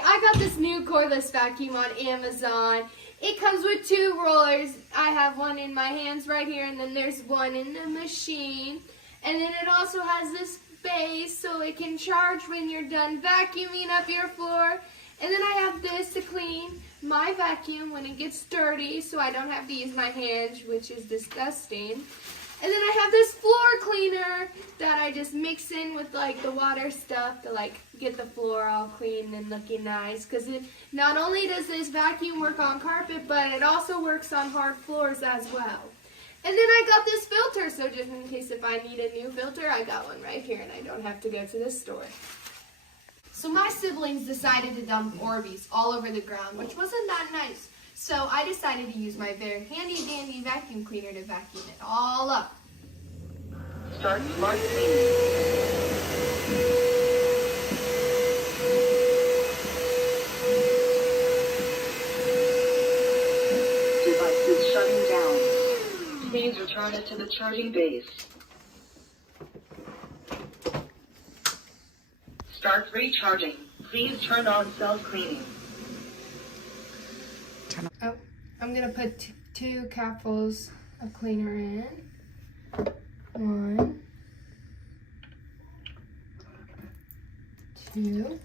Okay, I got this new cordless vacuum on Amazon. It comes with 2 rollers. I have one in my hands right here, and then there's one in the machine. And then it also has this base so it can charge when you're done vacuuming up your floor. And then I have this to clean my vacuum when it gets dirty so I don't have to use my hands, which is disgusting. And then I have this floor cleaner that I just mix in with like the water stuff to like get the floor all clean and looking nice. Because not only does this vacuum work on carpet, but it also works on hard floors as well. And then I got this filter, so just in case if I need a new filter, I got one right here and I don't have to go to the store. So my siblings decided to dump Orbeez all over the ground, which wasn't that nice. So I decided to use my very handy dandy vacuum cleaner to vacuum it all up. Start smart cleaning. Device is shutting down. Please return it to the charging base. Start recharging. Please turn on self-cleaning. Oh, I'm going to put 2 capfuls of cleaner in. 1, 2,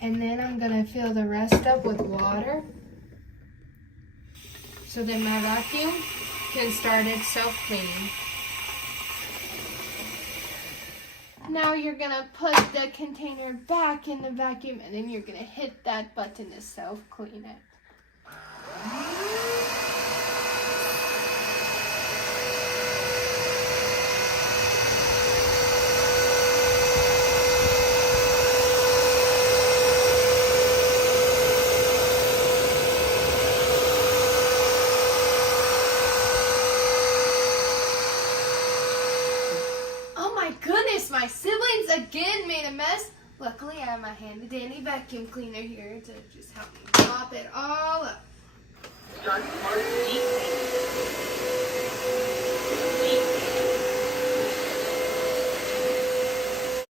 and then I'm going to fill the rest up with water so that my vacuum can start its self-cleaning. Now you're going to put the container back in the vacuum and then you're going to hit that button to self-clean it. My siblings again made a mess. Luckily, I have my handy dandy vacuum cleaner here to just help me mop it all up. Start smart